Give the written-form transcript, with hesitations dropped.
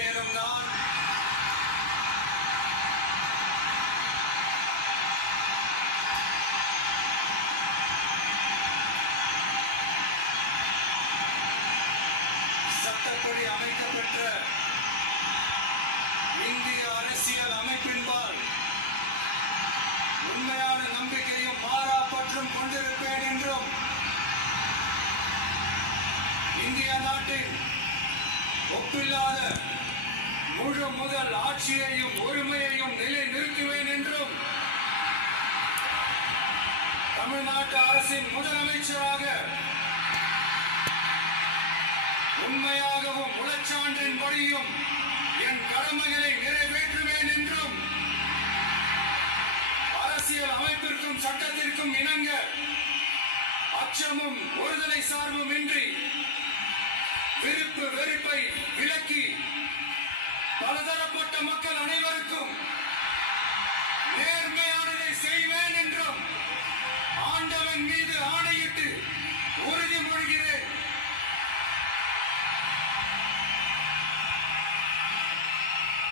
எனும் நான் சட்டப்படி அமைக்கப்பெற்ற இந்திய அரசியல் அமைப்பின்பால் உண்மையான நம்பிக்கையும் மாறா பற்றும் கொண்டிருப்பேன் என்றும் இந்திய நாட்டின் ஒப்பில்லாத முழு முதல் ஆட்சியையும் உரிமையையும் நிலைநிறுத்துவேன் என்றும் தமிழ்நாட்டு அரசின் முதலமைச்சராக உண்மையாகவும் உளச்சான்றின்படியும் என் கடமைகளை நிறைவேற்றுவேன் என்றும் அரசியல் அமைப்பிற்கும் சட்டத்திற்கும் இணங்க அச்சமும் ஒருதலை சார்பும் இன்றி விருப்பு வெறுப்பை